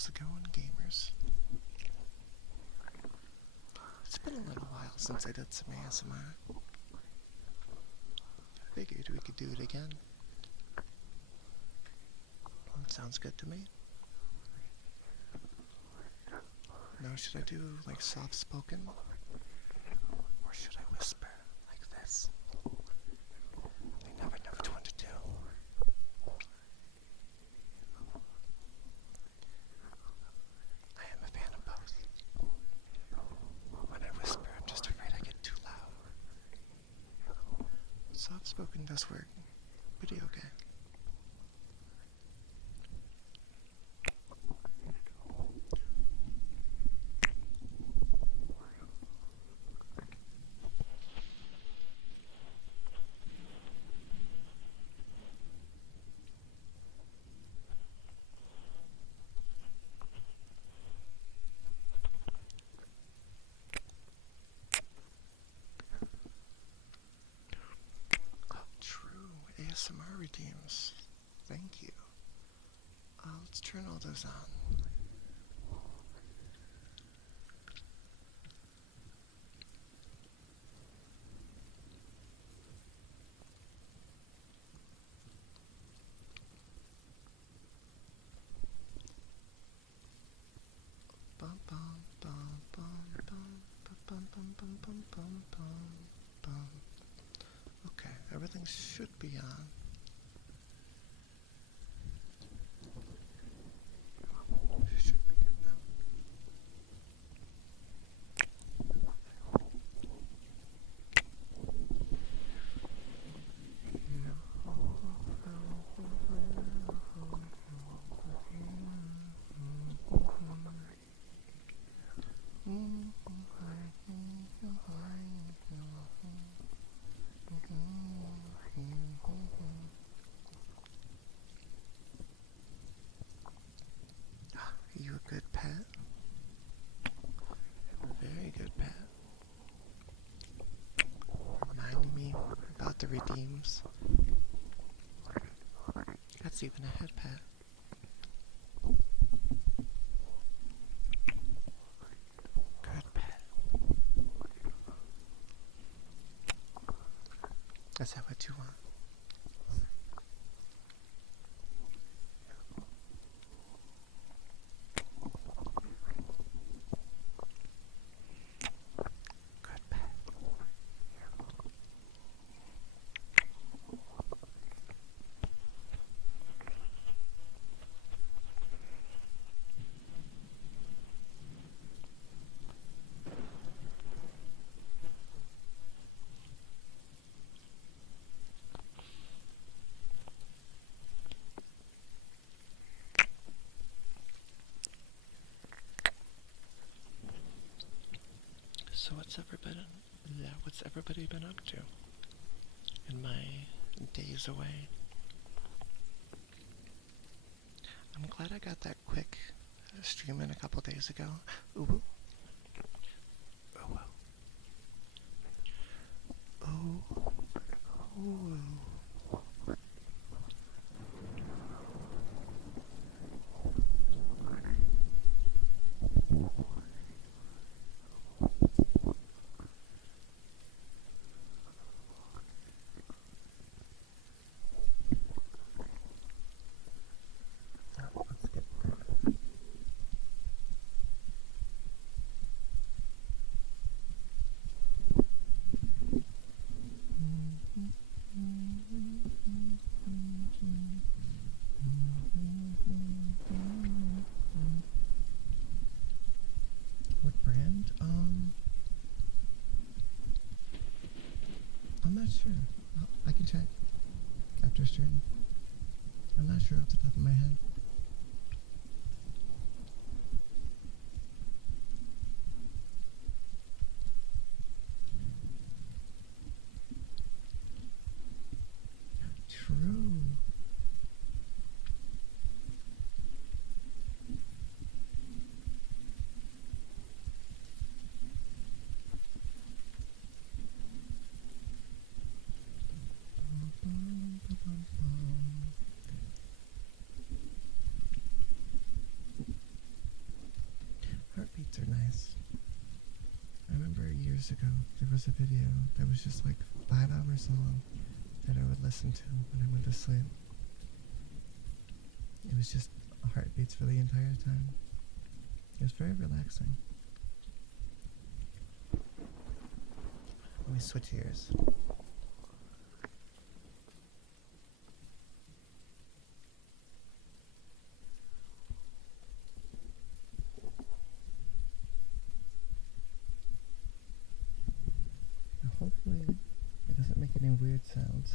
How's it going, gamers? It's been a little while since I did some ASMR. I figured we could do it again. It sounds good to me. Now, should I do like soft spoken? Or should I whisper like this? I never know which one to do. I am a fan of both. When I whisper, I'm just afraid I get too loud. Soft spoken does work pretty okay. True, ASMR redeems. Thank you. Let's turn all those on. Bum bum bum bum bum bum bum bum bum bum bum bum. Okay, everything should be on. Should be good now. Are you a good pet? A very good pet. Reminding me about the redeems. That's even a head pet. Good pet. Is that what you want? Good pet. So what's everybody been up to in my days away? I'm glad I got that quick stream in a couple days ago. Ooh. Oh well. Oh. Ooh. Let's get what brand? I'm not sure. I can check after stream. I'm not sure off the top of my head. True. nice. I remember years ago there was a video that was just like 5 hours long that I would listen to when I went to sleep. It was just heartbeats for the entire time. It was very relaxing. Let me switch ears. Now hopefully it doesn't make any weird sounds.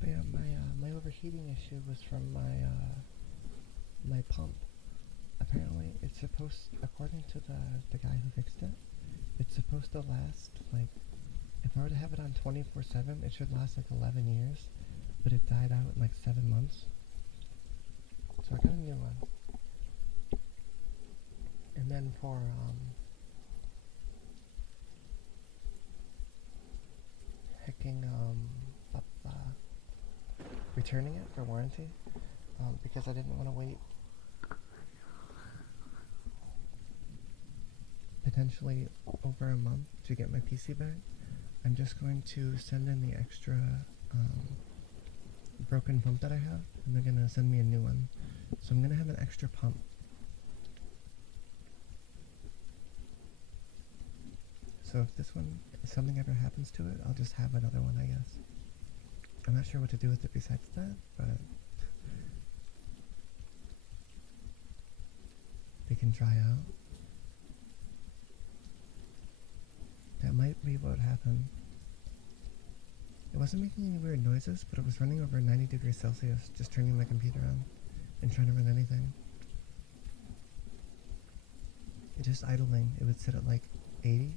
But yeah, my overheating issue was from my pump. Apparently, it's supposed, according to the guy who fixed it, it's supposed to last like, if I were to have it on 24/7, it should last like 11 years, but it died out in like 7 months. So I got a new one. And then for returning it for warranty, because I didn't want to wait potentially over a month to get my PC back. I'm just going to send in the extra broken pump that I have, and they're gonna send me a new one. So I'm gonna have an extra pump. So if this one, if something ever happens to it, I'll just have another one, I guess. I'm not sure what to do with it besides that, but they can dry out. That might be what happened. It wasn't making any weird noises, but it was running over 90 degrees Celsius, just turning my computer on and trying to run anything. It just idling. It would sit at like 80.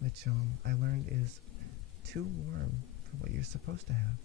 Which I learned is too warm for what you're supposed to have.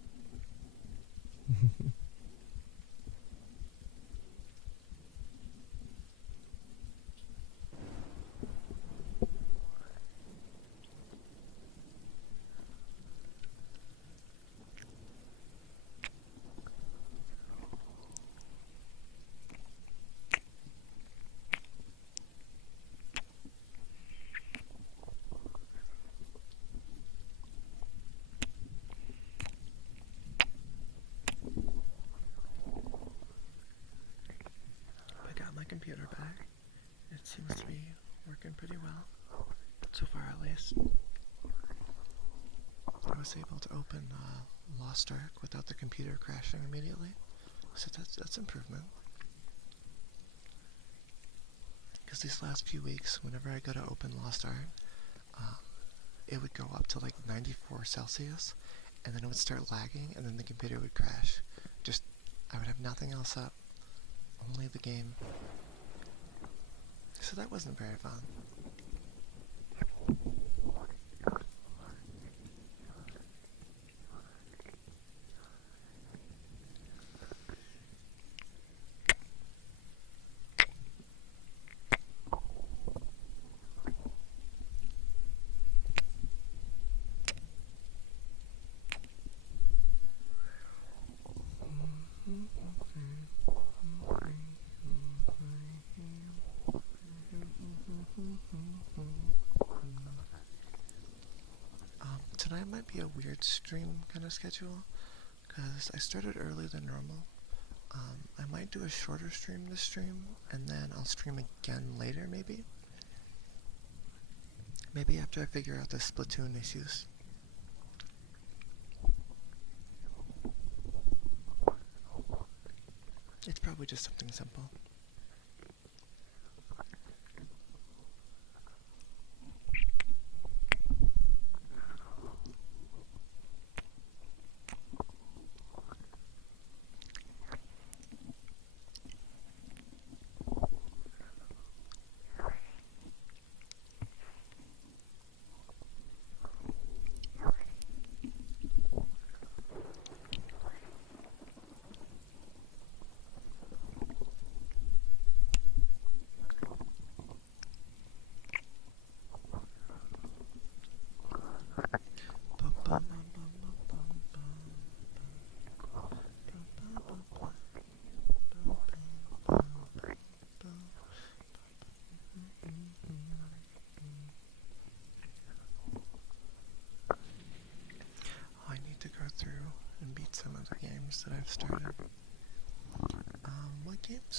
Computer back. It seems to be working pretty well, so far at least. I was able to open Lost Ark without the computer crashing immediately, so that's improvement. Because these last few weeks, whenever I go to open Lost Ark, it would go up to like 94 Celsius, and then it would start lagging, and then the computer would crash. I would have nothing else up, only the game. So that wasn't very fun. Tonight might be a weird stream kind of schedule, because I started earlier than normal. I might do a shorter stream this stream, and then I'll stream again later, maybe? Maybe after I figure out the Splatoon issues. It's probably just something simple.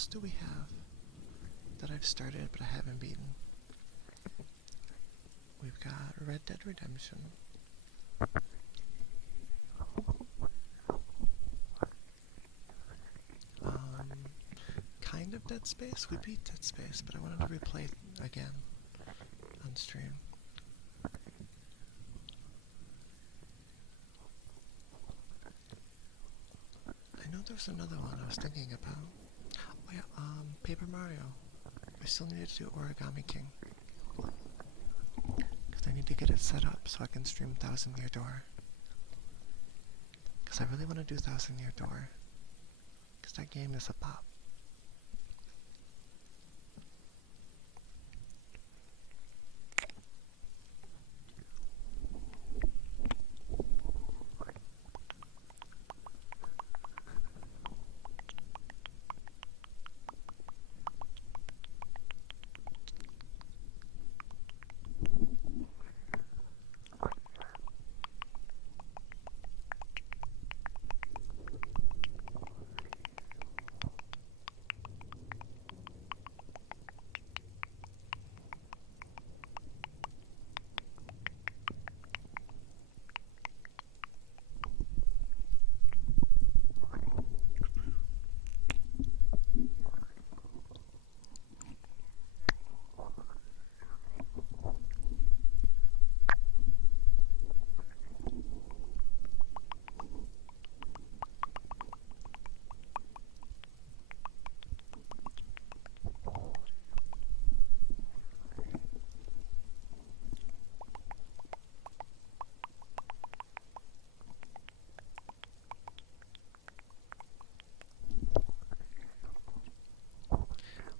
else do we have that I've started but I haven't beaten? We've got Red Dead Redemption. Kind of Dead Space. We beat Dead Space, but I wanted to replay it again on stream. I know there's another one I was thinking about. Oh yeah, Paper Mario. I still need to do Origami King. Because I need to get it set up so I can stream Thousand Year Door. Because I really want to do Thousand Year Door. Because that game is a pop.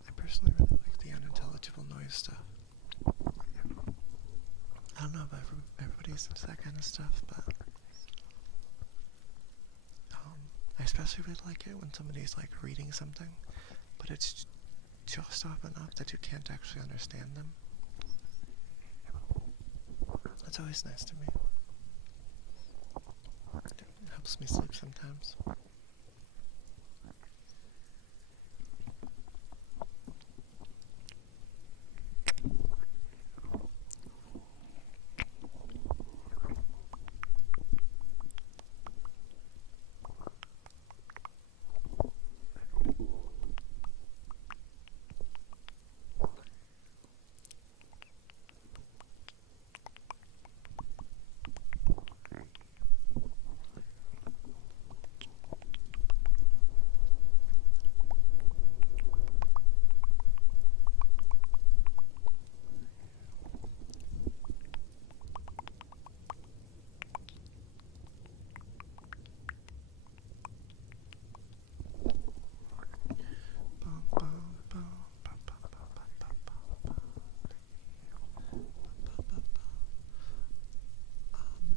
I personally really like the unintelligible noise stuff. I don't know if everybody's into that kind of stuff, but I especially really like it when somebody's like reading something, but it's just off enough that you can't actually understand them. That's always nice to me. It helps me sleep sometimes.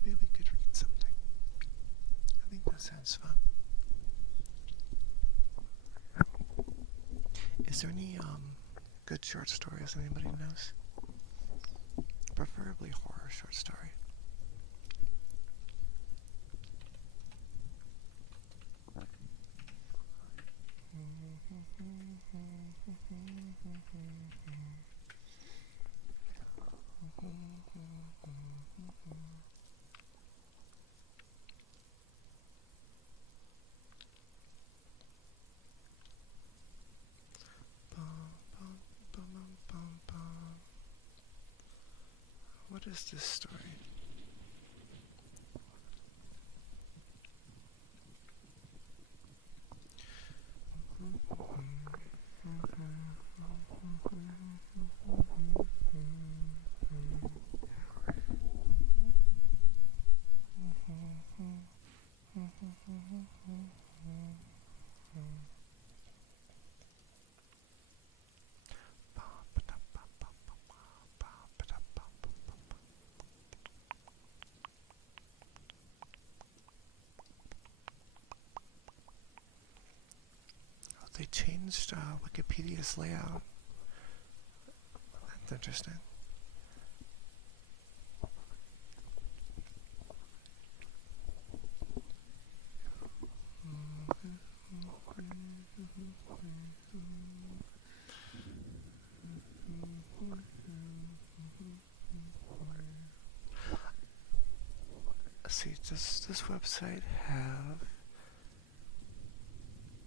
Maybe we could read something. I think that sounds fun. Is there any good short stories anybody knows? Preferably horror short story. What is this story? They changed Wikipedia's layout. That's interesting. see, does this website have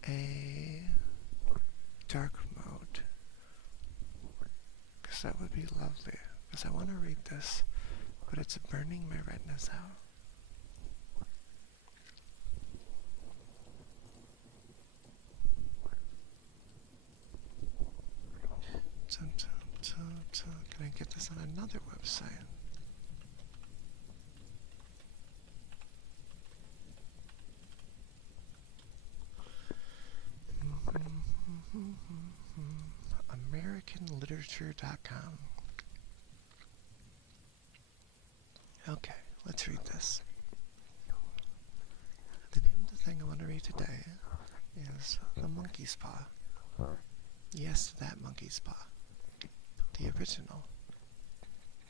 a dark mode? Because that would be lovely. Because I want to read this, but it's burning my retinas out. Can I get this on another website? AmericanLiterature.com. Okay, let's read this. The name of the thing I want to read today is The Monkey's Paw. Yes, that monkey's paw. The original.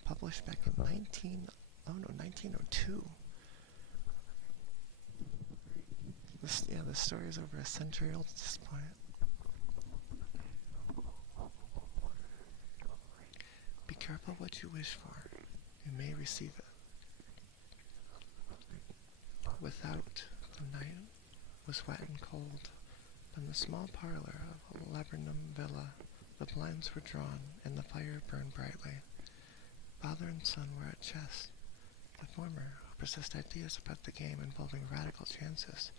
Published back in 1902. The story is over a century old at this point. Be careful what you wish for. You may receive it. Without, the night was wet and cold. In the small parlor of a laburnum villa, the blinds were drawn and the fire burned brightly. Father and son were at chess. The former, who possessed ideas about the game involving radical chances,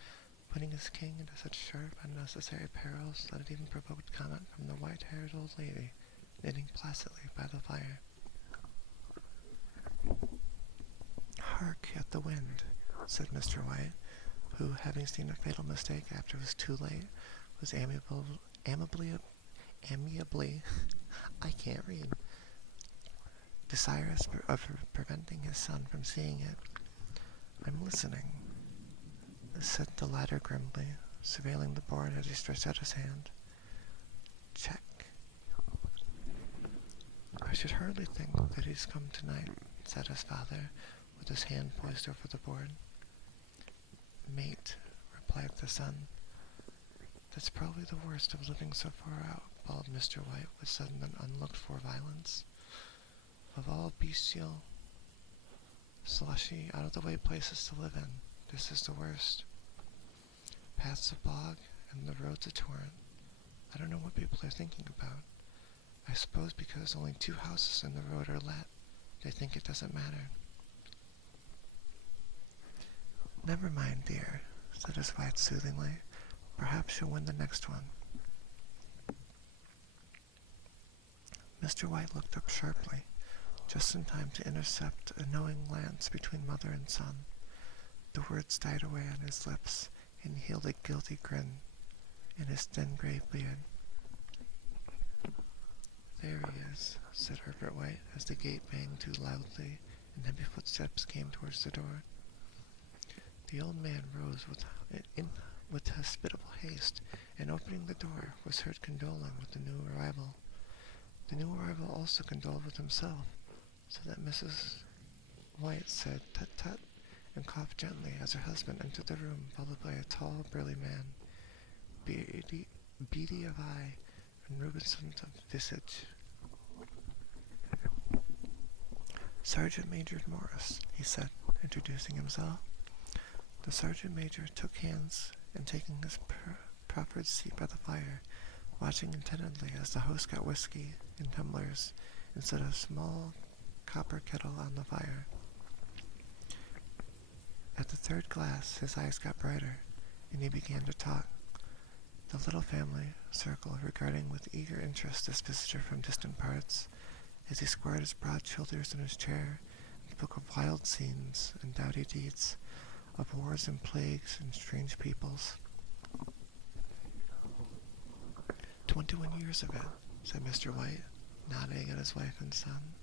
putting his king into such sharp, unnecessary perils that it even provoked comment from the white-haired old lady, knitting placidly by the fire. "Hark at the wind," said Mr. White, who, having seen a fatal mistake after it was too late, was amiably, I can't read, desirous of preventing his son from seeing it. "I'm listening," said the latter grimly, surveilling the board as he stretched out his hand. "Check." "I should hardly think that he's come tonight," said his father, with his hand poised over the board. "Mate," replied the son. "That's probably the worst of living so far out," bawled Mr. White with sudden and unlooked-for violence. "Of all bestial, slushy, out-of-the-way places to live in, this is the worst. Paths a bog, and the road's a torrent. I don't know what people are thinking about. I suppose because only 2 houses in the road are let, they think it doesn't matter." "Never mind, dear," said his wife soothingly. "Perhaps you'll win the next one." Mr. White looked up sharply, just in time to intercept a knowing glance between mother and son. The words died away on his lips, and he held a guilty grin in his thin gray beard. "There he is," said Herbert White, as the gate banged to loudly and heavy footsteps came towards the door. The old man rose with hospitable haste, and opening the door, was heard condoling with the new arrival. The new arrival also condoled with himself, so that Mrs. White said "tut-tut" and coughed gently as her husband entered the room, followed by a tall, burly man, beady of eye and rubescent of visage. "Sergeant Major Morris," he said, introducing himself. The sergeant major took hands, and taking his proffered seat by the fire, watching intently as the host got whiskey in tumblers instead of a small copper kettle on the fire. At the 3rd glass, his eyes got brighter, and he began to talk. The little family circle regarding with eager interest this visitor from distant parts, as he squared his broad shoulders in his chair and spoke of wild scenes and doughty deeds, of wars and plagues and strange peoples. 21 years of it," said Mr. White, nodding at his wife and son.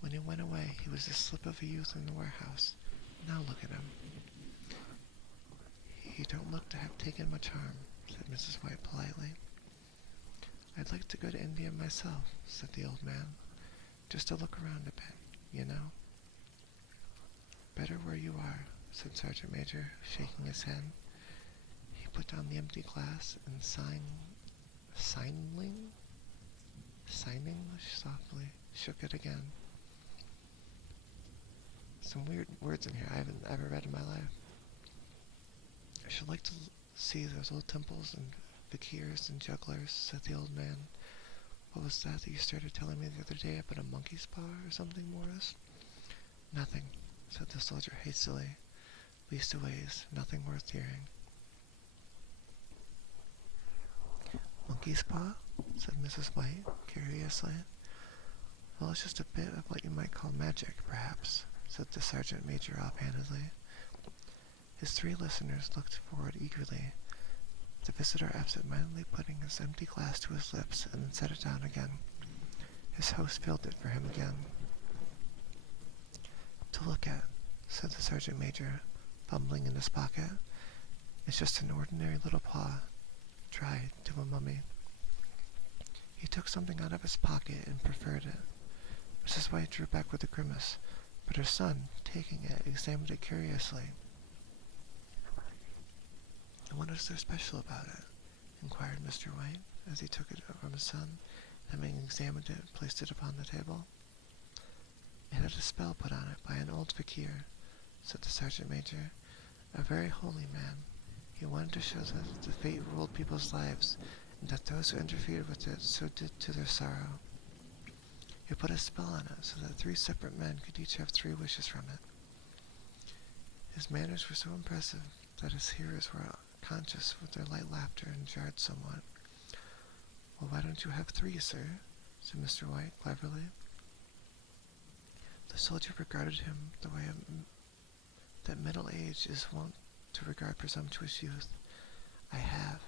"When he went away, he was a slip of a youth in the warehouse. Now look at him." "He don't look to have taken much harm," said Mrs. White politely. "I'd like to go to India myself," said the old man, "just to look around a bit, you know." "Better where you are," said Sergeant Major, shaking his head. He put down the empty glass and signing softly shook it again. some weird words in here I haven't ever read in my life. I should like to see those old temples and fakirs and jugglers, said the old man. What was that you started telling me the other day about a monkey spa or something, Morris? Nothing, said the soldier hastily. Leastways, nothing worth hearing. Monkey spa? Said Mrs. White, curiously. Well, it's just a bit of what you might call magic, perhaps, said the sergeant major offhandedly. His three listeners looked forward eagerly, the visitor absent-mindedly putting his empty glass to his lips and then set it down again. His host filled it for him again. To look at, said the sergeant major, fumbling in his pocket. It's just an ordinary little paw, dried to a mummy. He took something out of his pocket and preferred it. Mrs. White drew back with a grimace, but her son, taking it, examined it curiously. And what is there special about it? Inquired Mr. White, as he took it from his son, having examined it and placed it upon the table. It had a spell put on it by an old fakir, said the sergeant major, a very holy man. He wanted to show that the fate ruled people's lives, and that those who interfered with it so did to their sorrow. He put a spell on it so that 3 separate men could each have 3 wishes from it. His manners were so impressive that his hearers were conscious with their light laughter and jarred somewhat. Well, why don't you have 3, sir? Said Mr. White cleverly. The soldier regarded him the way that middle age is wont to regard presumptuous youth. I have,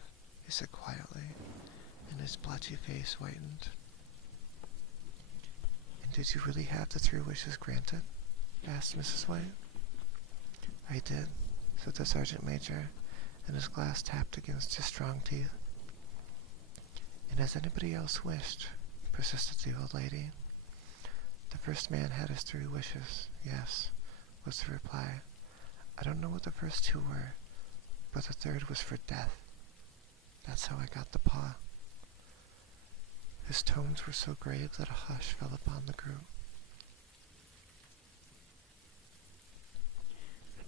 he said quietly, and his blotchy face whitened. And did you really have the 3 wishes granted? Asked Mrs. White. I did, said the sergeant major, and his glass tapped against his strong teeth. And has anybody else wished? Persisted the old lady. The first man had his 3 wishes, yes, was the reply. I don't know what the first 2 were, but the 3rd was for death. That's how I got the paw. His tones were so grave that a hush fell upon the group.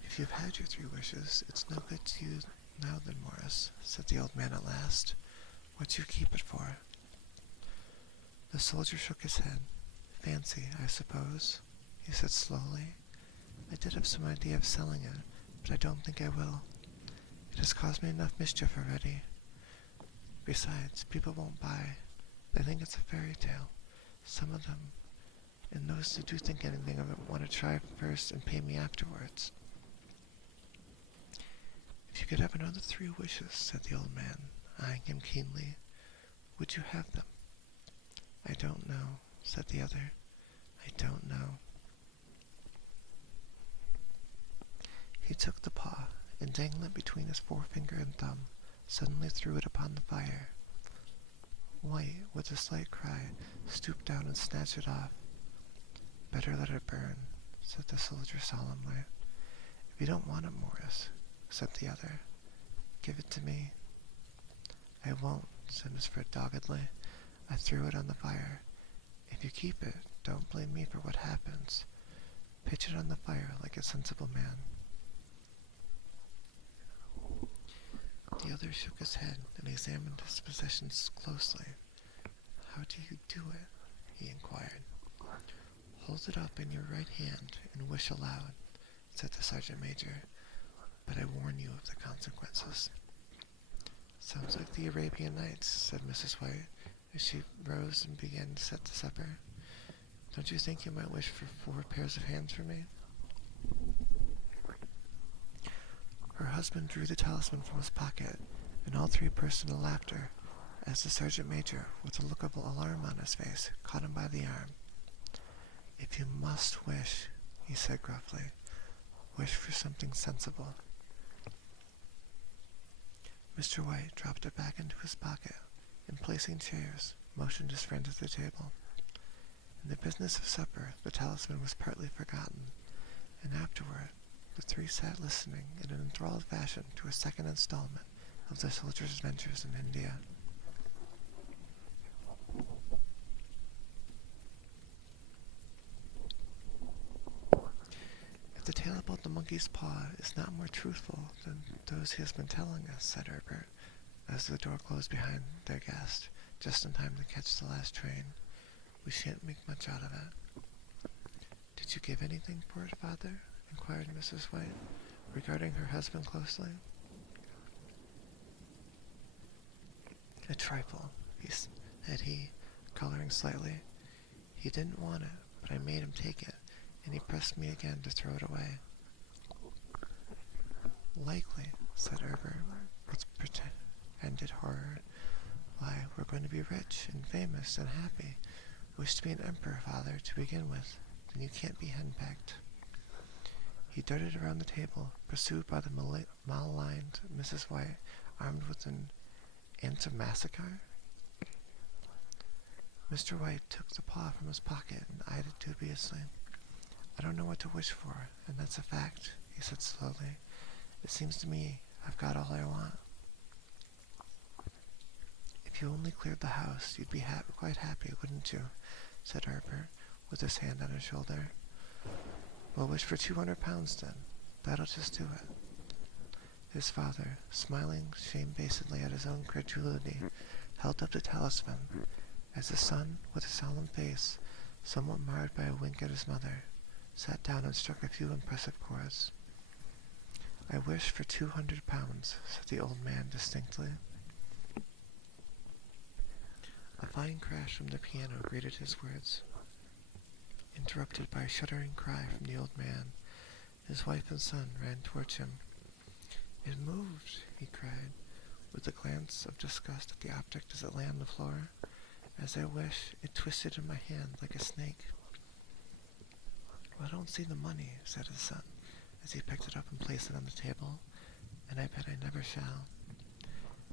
If you've had your 3 wishes, it's no good to you now then, Morris, said the old man at last. What you keep it for? The soldier shook his head. Fancy, I suppose, he said slowly. I did have some idea of selling it, but I don't think I will. It has caused me enough mischief already. Besides, people won't buy. They think it's a fairy tale. Some of them, and those who do think anything of it want to try first and pay me afterwards. If you could have another 3 wishes, said the old man, eyeing him keenly, would you have them? I don't know, said the other. I don't know. He took the paw, and dangling it between his forefinger and thumb, suddenly threw it upon the fire. White, with a slight cry, stooped down and snatched it off. Better let it burn, said the soldier solemnly. If you don't want it, Morris, said the other, give it to me. I won't, said Miss Fred doggedly. I threw it on the fire. If you keep it, don't blame me for what happens. Pitch it on the fire like a sensible man. The other shook his head and examined his possessions closely. How do you do it? He inquired. Hold it up in your right hand and wish aloud, said the sergeant major, but I warn you of the consequences. Sounds like the Arabian Nights, said Mrs. White, as she rose and began to set the supper. Don't you think you might wish for 4 pairs of hands for me? Her husband drew the talisman from his pocket, and all 3 burst into laughter, as the sergeant major, with a look of alarm on his face, caught him by the arm. If you must wish, he said gruffly, wish for something sensible. Mr. White dropped it back into his pocket, and placing chairs, motioned his friend to the table. In the business of supper, the talisman was partly forgotten, and afterward, the 3 sat listening in an enthralled fashion to a second installment of the soldier's adventures in India. the tale about the monkey's paw is not more truthful than those he has been telling us, said Herbert, as the door closed behind their guest, just in time to catch the last train. We shan't make much out of it. Did you give anything for it, father? Inquired Mrs. White, regarding her husband closely. A trifle, said he, coloring slightly. He didn't want it, but I made him take it, and he pressed me again to throw it away. Likely, said Herbert, with pretended horror. Why, we're going to be rich and famous and happy. I wish to be an emperor, father, to begin with. Then you can't be henpecked. He darted around the table, pursued by the maligned Mrs. White, armed with an antimacassar. Mr. White took the paw from his pocket and eyed it dubiously. I don't know what to wish for, and that's a fact, he said slowly. It seems to me I've got all I want. If you only cleared the house, you'd be quite happy, wouldn't you? Said Herbert, with his hand on his shoulder. Well, wish for 200 pounds, then. That'll just do it. His father, smiling shamefacedly at his own credulity, held up the talisman, as the son, with a solemn face, somewhat marred by a wink at his mother, sat down and struck a few impressive chords. I wish for 200 pounds, said the old man distinctly. A fine crash from the piano greeted his words, interrupted by a shuddering cry from the old man. His wife and son ran towards him. It moved, he cried, with a glance of disgust at the object as it lay on the floor. As I wish, it twisted in my hand like a snake. Well, I don't see the money, said his son, as he picked it up and placed it on the table, and I bet I never shall.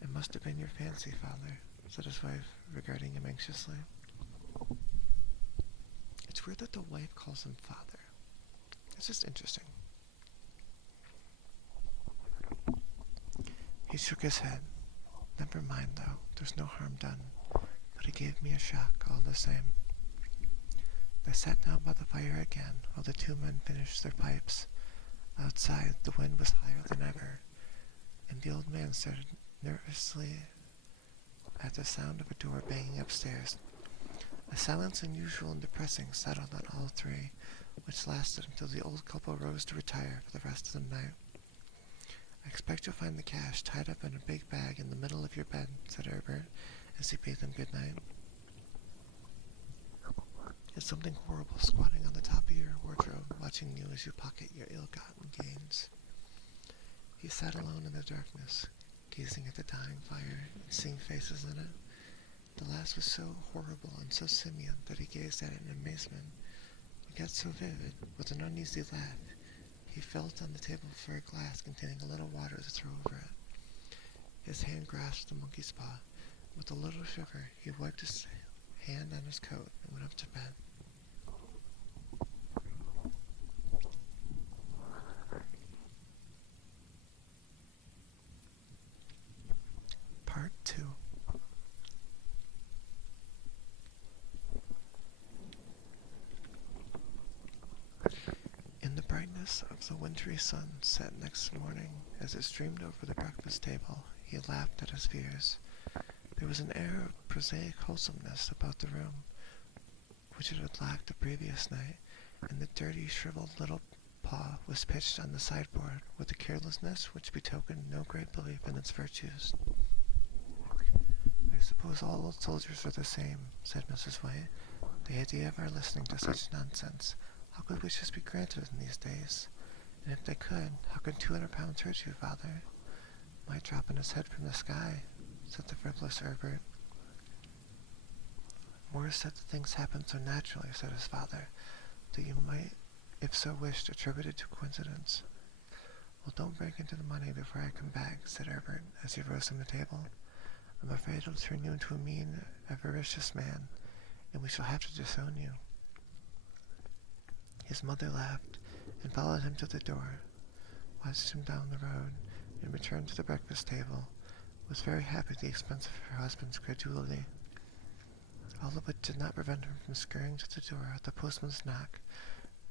It must have been your fancy, father, said his wife, regarding him anxiously. It's weird that the wife calls him father. It's just interesting. He shook his head. Never mind, though. There's no harm done. But it gave me a shock, all the same. They sat down by the fire again, while the two men finished their pipes. Outside, the wind was higher than ever, and the old man started nervously at the sound of a door banging upstairs. A silence unusual and depressing settled on all three, which lasted until the old couple rose to retire for the rest of the night. I expect you'll find the cash tied up in a big bag in the middle of your bed, said Herbert, as he bade them good night. It's something horrible squatting on the top of your wardrobe, watching you as you pocket your ill-gotten gains. He sat alone in the darkness, gazing at the dying fire and seeing faces in it. The last was so horrible and so simian that he gazed at it in amazement. It got so vivid, with an uneasy laugh, he felt on the table for a glass containing a little water to throw over it. His hand grasped the monkey's paw. With a little shiver, he wiped his hand on his coat and went up to bed. Part 2. In the brightness of the wintry sun set next morning, as it streamed over the breakfast table, he laughed at his fears. There was an air of prosaic wholesomeness about the room, which it had lacked the previous night, and the dirty, shriveled little paw was pitched on the sideboard with a carelessness which betokened no great belief in its virtues. I suppose all old soldiers are the same, said Mrs. White. The idea of our listening to such nonsense. How could wishes be granted in these days? And if they could, how could 200 pounds hurt you, father? Might drop on his head from the sky, said the frivolous Herbert. Morris said that things happened so naturally, said his father, that you might, if so wished, attribute it to coincidence. Well, don't break into the money before I come back, said Herbert, as he rose from the table. I'm afraid it'll turn you into a mean, avaricious man, and we shall have to disown you. His mother laughed, and followed him to the door, watched him down the road, and returned to the breakfast table, was very happy at the expense of her husband's credulity. All of it did not prevent her from scurrying to the door at the postman's knock,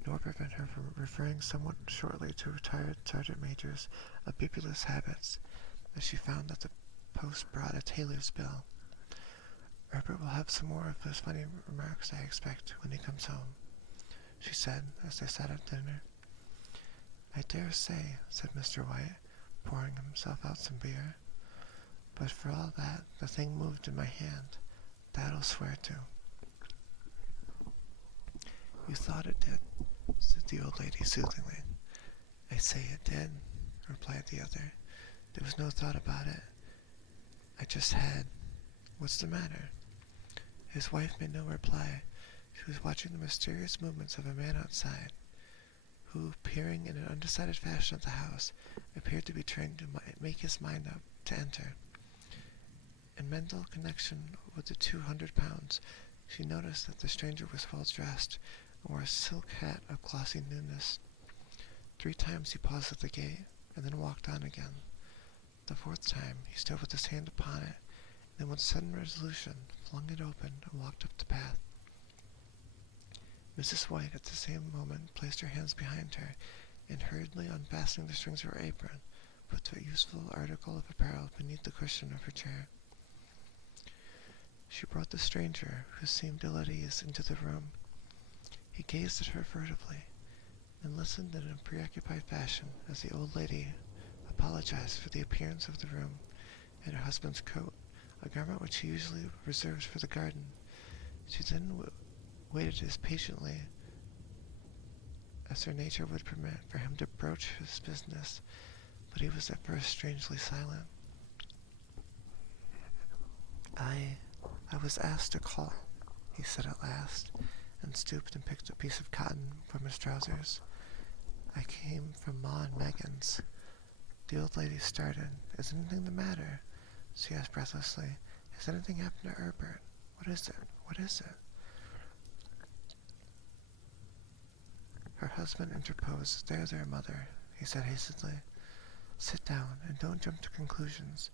nor prevent her from referring somewhat shortly to retired sergeant majors of bibulous habits, as she found that the post brought a tailor's bill. "Herbert will have some more of those funny remarks, I expect, when he comes home," she said, as they sat at dinner. "I dare say," said Mr. White, pouring himself out some beer. "But for all that, the thing moved in my hand. That I'll swear to." "You thought it did," said the old lady soothingly. "I say it did," replied the other. "There was no thought about it. I just had. What's the matter?" His wife made no reply. She was watching the mysterious movements of a man outside, who, peering in an undecided fashion at the house, appeared to be trying to make his mind up to enter. In mental connection with the 200 pounds, she noticed that the stranger was well dressed and wore a silk hat of glossy newness. 3 times he paused at the gate, and then walked on again. The 4th time he stood with his hand upon it, and then with sudden resolution flung it open and walked up the path. Mrs. White at the same moment placed her hands behind her, and hurriedly unfastening the strings of her apron, put the useful article of apparel beneath the cushion of her chair. She brought the stranger, who seemed ill at ease, into the room. He gazed at her furtively, and listened in a preoccupied fashion as the old lady apologized for the appearance of the room and her husband's coat, a garment which she usually reserved for the garden. She then waited as patiently as her nature would permit for him to broach his business, but he was at first strangely silent. I was asked to call," he said at last, and stooped and picked a piece of cotton from his trousers. "I came from Ma and Megan's." The old lady started. "Is anything the matter?" she asked breathlessly. "Has anything happened to Herbert? What is it? What is it?" Her husband interposed. There, mother," he said hastily. "Sit down, and don't jump to conclusions.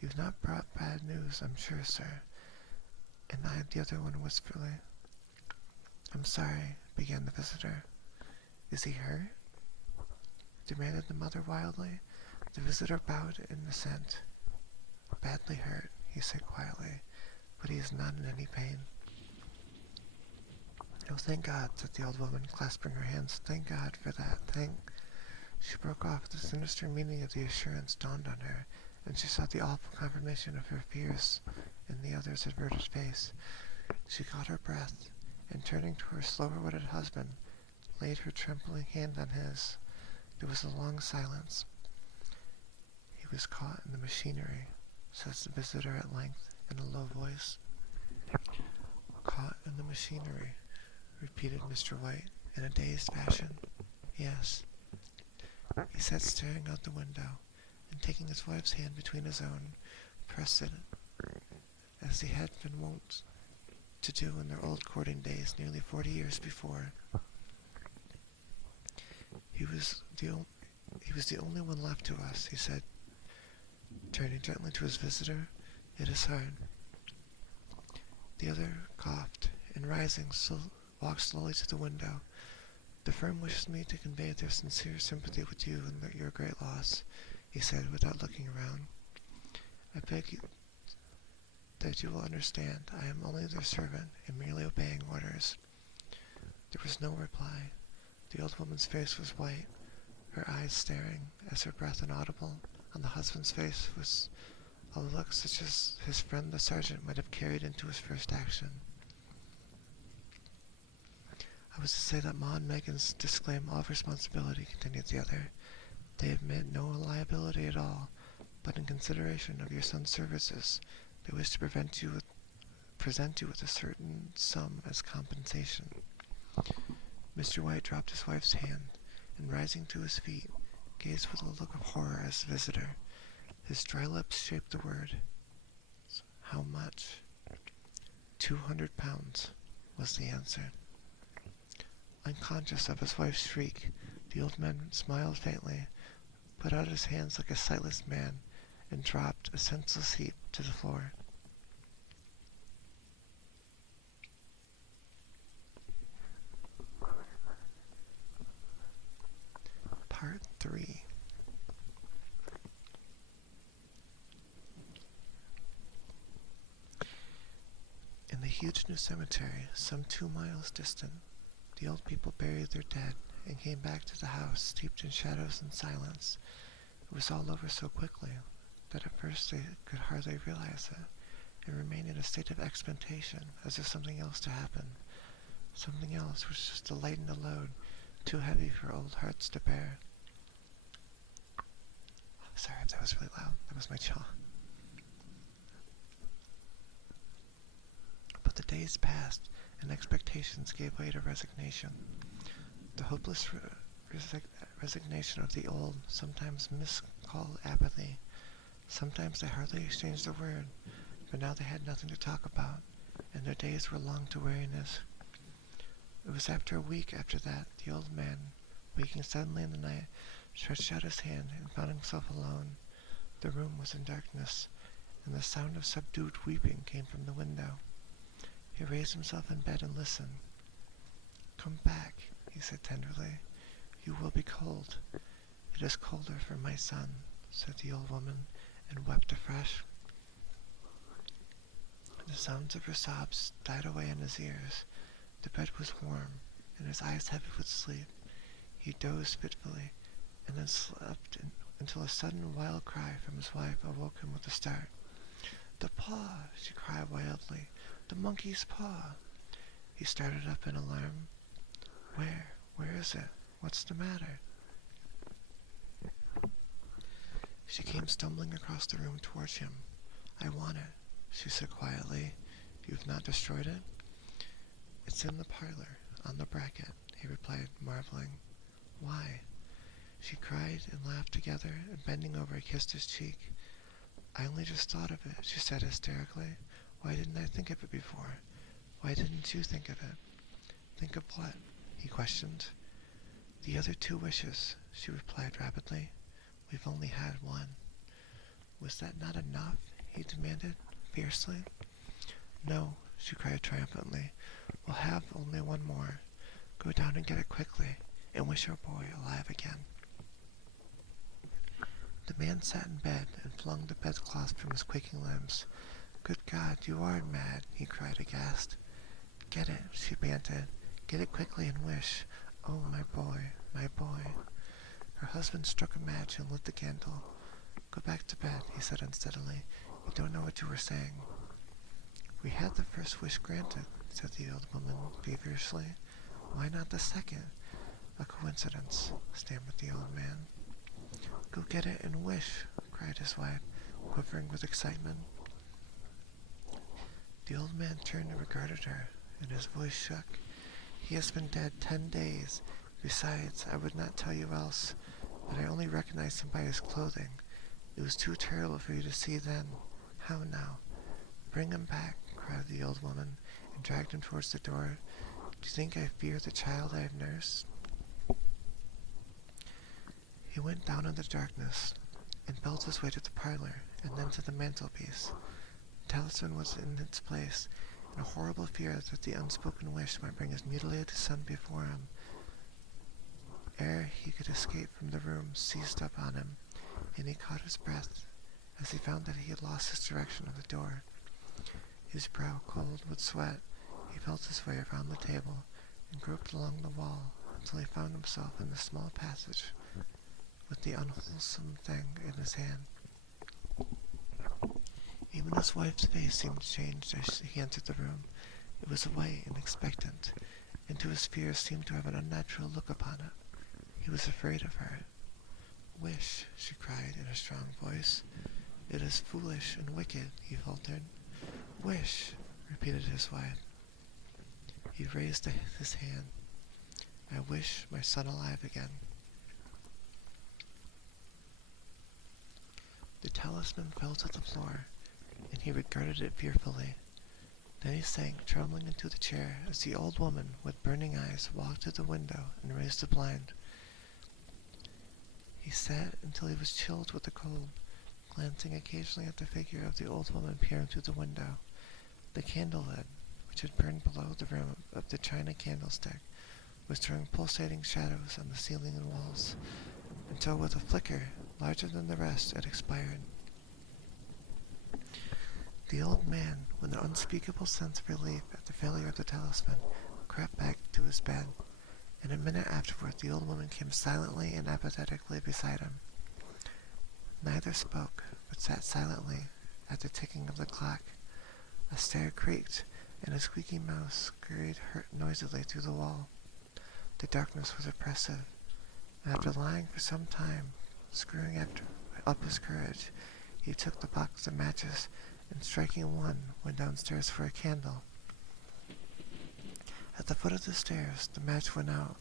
You've not brought bad news, I'm sure, sir," and eyed the other one wistfully. "I'm sorry," began the visitor. "Is he hurt?" demanded the mother wildly. The visitor bowed in assent. "Badly hurt," he said quietly, "but he is not in any pain." "Oh, thank God," said the old woman, clasping her hands. "Thank God for that. She broke off. The sinister meaning of the assurance dawned on her, and she saw the awful confirmation of her fears in the other's averted face. She caught her breath, and turning to her slower-witted husband, laid her trembling hand on his. There was a long silence. "He was caught in the machinery," says the visitor at length, in a low voice. "Caught in the machinery," repeated Mr. White, in a dazed fashion. "Yes." He sat staring out the window, and taking his wife's hand between his own, pressed it, as he had been wont to do in their old courting days nearly 40 years before. He was the only one left to us," he said, turning gently to his visitor. "It is hard." The other coughed, and rising, walked slowly to the window. "The firm wishes me to convey their sincere sympathy with you in your great loss," he said, without looking around. "I beg that you will understand I am only their servant and merely obeying orders." There was no reply. The old woman's face was white, her eyes staring, as her breath inaudible. On the husband's face was a look such as his friend the sergeant might have carried into his first action. "I was to say that Ma and Megan's disclaim all responsibility," continued the other. "They admit no liability at all, but in consideration of your son's services, they wish to present you with a certain sum as compensation." Mr. White dropped his wife's hand, and rising to his feet, gazed with a look of horror at his visitor. His dry lips shaped the word. "How much?" 200 pounds, was the answer. Unconscious of his wife's shriek, the old man smiled faintly, put out his hands like a sightless man, and dropped, a senseless heap, to the floor. 3. In the huge new cemetery, some 2 miles distant, the old people buried their dead and came back to the house steeped in shadows and silence. It was all over so quickly that at first they could hardly realize it, and remained in a state of expectation as if something else to happen. Something else was just to lighten the load, too heavy for old hearts to bear. Sorry if that was really loud. That was my jaw. But the days passed, and expectations gave way to resignation. The hopeless resignation of the old, sometimes miscalled apathy. Sometimes they hardly exchanged a word, but now they had nothing to talk about, and their days were long to weariness. It was after a week after that, the old man, waking suddenly in the night, stretched out his hand and found himself alone. The room was in darkness, and the sound of subdued weeping came from the window. He raised himself in bed and listened. "Come back," he said tenderly. "You will be cold." "It is colder for my son," said the old woman, and wept afresh. The sounds of her sobs died away in his ears. The bed was warm, and his eyes heavy with sleep. He dozed fitfully, and then slept until a sudden wild cry from his wife awoke him with a start. "The paw!" she cried wildly. "The monkey's paw!" He started up in alarm. Where? Where is it? What's the matter?" She came stumbling across the room towards him. "I want it," she said quietly. "You've not destroyed it?" "It's in the parlor, on the bracket," he replied, marveling. "Why?" She cried and laughed together, and bending over, kissed his cheek. "I only just thought of it," she said hysterically. "Why didn't I think of it before? Why didn't you think of it?" "Think of what?" he questioned. "The other 2 wishes," she replied rapidly. "We've only had one." "Was that not enough?" he demanded, fiercely. "No," she cried triumphantly. "We'll have only one more. Go down and get it quickly, and wish our boy alive again." The man sat in bed and flung the bedclothes from his quaking limbs. "Good God, you are mad!" he cried aghast. "Get it," she panted. "Get it quickly and wish. Oh, my boy, my boy." Her husband struck a match and lit the candle. "Go back to bed," he said unsteadily. "You don't know what you were saying." "We had the first wish granted," said the old woman feverishly. "Why not the second?" "A coincidence," stammered the old man. "Go get it and wish," cried his wife, quivering with excitement. The old man turned and regarded her, and his voice shook. "He has been dead 10 days. Besides, I would not tell you else, but I only recognized him by his clothing. It was too terrible for you to see then. How now?" "Bring him back," cried the old woman, and dragged him towards the door. "Do you think I fear the child I have nursed?" He went down in the darkness, and felt his way to the parlor, and then to the mantelpiece. The talisman was in its place, and a horrible fear that the unspoken wish might bring his mutilated son before him, ere he could escape from the room, seized up on him, and he caught his breath as he found that he had lost his direction of the door. His brow cold with sweat, he felt his way around the table, and groped along the wall until he found himself in the small passage, with the unwholesome thing in his hand. Even his wife's face seemed changed as he entered the room. It was white and expectant, and to his fears seemed to have an unnatural look upon it. He was afraid of her. "Wish," she cried in a strong voice. "It is foolish and wicked," he faltered. "Wish," repeated his wife. He raised his hand. "I wish my son alive again." The talisman fell to the floor, and he regarded it fearfully. Then he sank trembling into the chair as the old woman with burning eyes walked to the window and raised the blind. He sat until he was chilled with the cold, glancing occasionally at the figure of the old woman peering through the window. The candle lid, which had burned below the rim of the china candlestick, was throwing pulsating shadows on the ceiling and walls. until with a flicker larger than the rest it expired. The old man, with an unspeakable sense of relief at the failure of the talisman, crept back to his bed, and a minute afterward the old woman came silently and apathetically beside him. Neither spoke, but sat silently at the ticking of the clock. A stair creaked, and a squeaky mouse scurried noisily through the wall. The darkness was oppressive, and after lying for some time, screwing up his courage, he took the box of matches, and striking one, went downstairs for a candle. At the foot of the stairs, the match went out,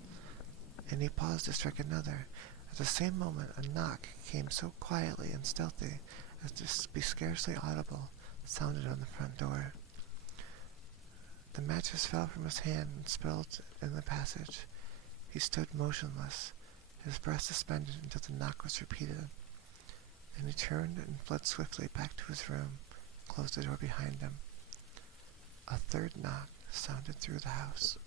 and he paused to strike another. At the same moment, a knock came so quietly and stealthy as to be scarcely audible, sounded on the front door. The matches fell from his hand and spilled in the passage. He stood motionless, his breath suspended until the knock was repeated. Then he turned and fled swiftly back to his room, and closed the door behind him. A third knock sounded through the house.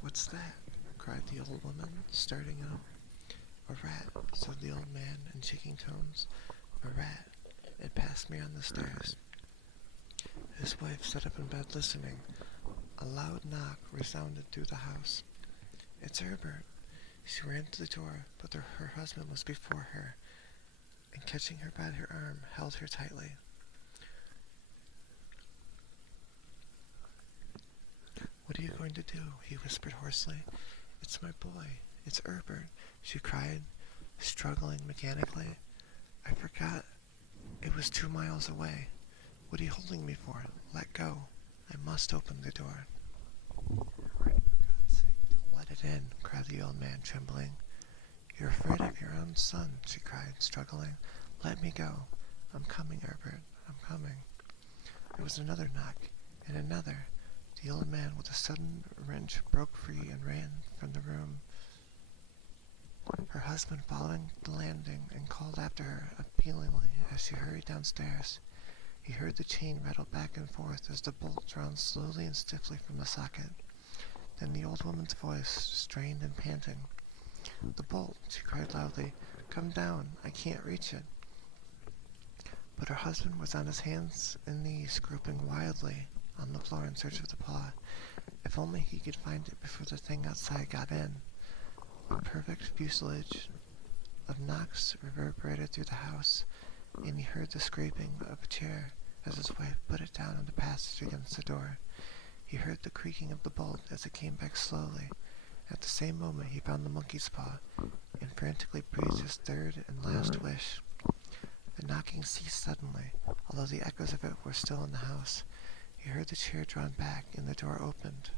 "What's that?" cried the old woman, starting up. "A rat," said the old man in shaking tones. "A rat. It passed me on the stairs." His wife sat up in bed listening. A loud knock resounded through the house. "It's Herbert." She ran to the door, but her husband was before her, and catching her by her arm, held her tightly. "What are you going to do?" he whispered hoarsely. "It's my boy. It's Herbert," she cried, struggling mechanically. "I forgot. It was 2 miles away. What are you holding me for? Let go. I must open the door." "For God's sake, don't let it in," cried the old man, trembling. "You're afraid of your own son," she cried, struggling. "Let me go. I'm coming, Herbert. I'm coming." There was another knock, and another. The old man, with a sudden wrench, broke free and ran from the room. Her husband following the landing and called after her appealingly as she hurried downstairs. He heard the chain rattle back and forth as the bolt drawn slowly and stiffly from the socket. Then the old woman's voice, strained and panting. "The bolt," she cried loudly. "Come down. I can't reach it." But her husband was on his hands and knees, groping wildly on the floor in search of the paw. If only he could find it before the thing outside got in. A perfect fusilage of knocks reverberated through the house, and he heard the scraping of a chair as his wife put it down in the passage against the door. He heard the creaking of the bolt as it came back slowly. At the same moment he found the monkey's paw, and frantically breathed his third and last wish. The knocking ceased suddenly, although the echoes of it were still in the house. He heard the chair drawn back, and the door opened.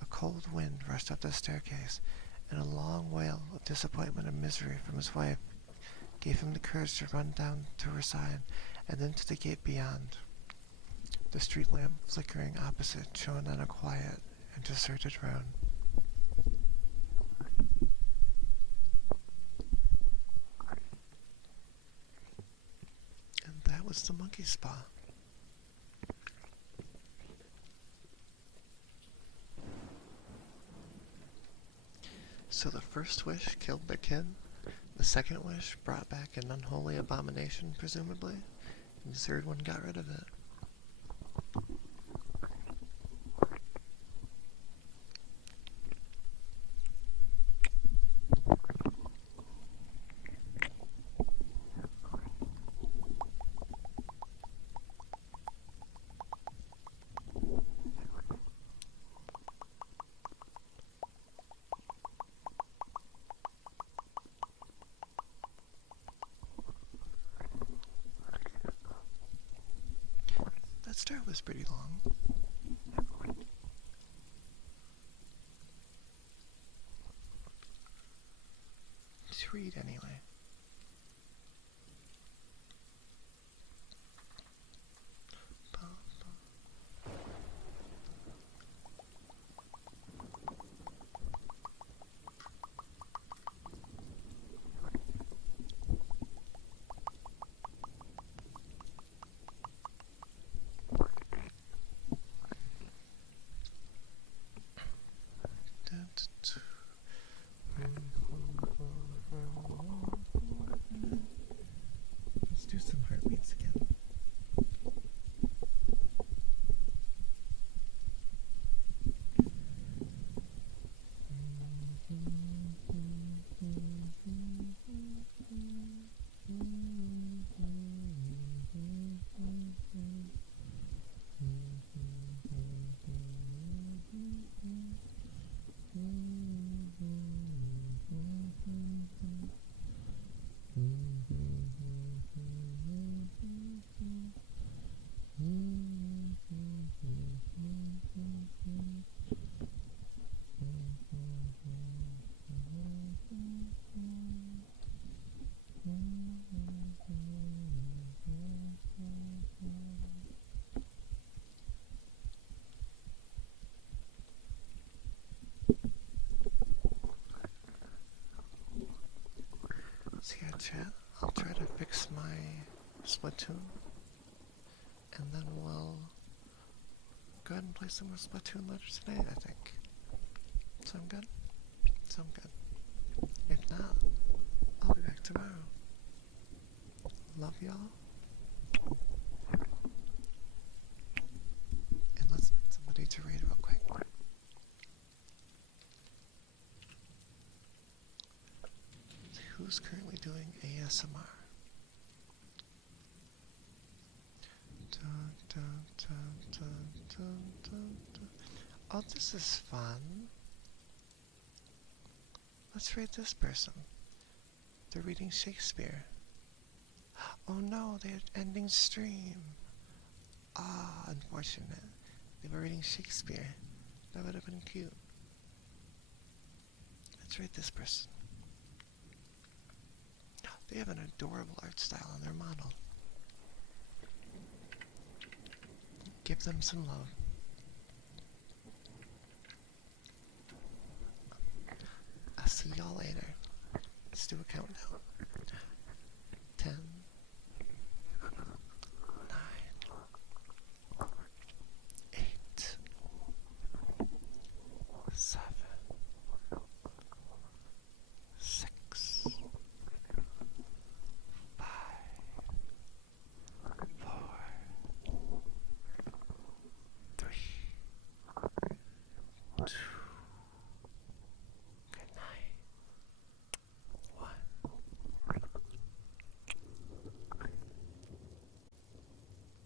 A cold wind rushed up the staircase, and a long wail of disappointment and misery from his wife gave him the courage to run down to her side, and then to the gate beyond. The street lamp flickering opposite shone on a quiet and deserted road. And that was the monkey's paw. So the first wish killed the kid, the second wish brought back an unholy abomination, presumably, and the third one got rid of it. That story was pretty long. To read anyway. Let's do some heartbeats again. See, I'll try to fix my Splatoon, and then we'll go ahead and play some more Splatoon later today, I think. Sound good? Sound good. If not, I'll be back tomorrow. Love y'all. And let's find somebody to read real quick. Who's currently doing ASMR? Dun, dun, dun, dun, dun, dun, dun. Oh, this is fun. Let's read this person. They're reading Shakespeare. Oh no, they're ending stream. Ah, unfortunate. They were reading Shakespeare. That would have been cute. Let's read this person. They have an adorable art style on their model. Give them some love. I'll see y'all later. Let's do a countdown.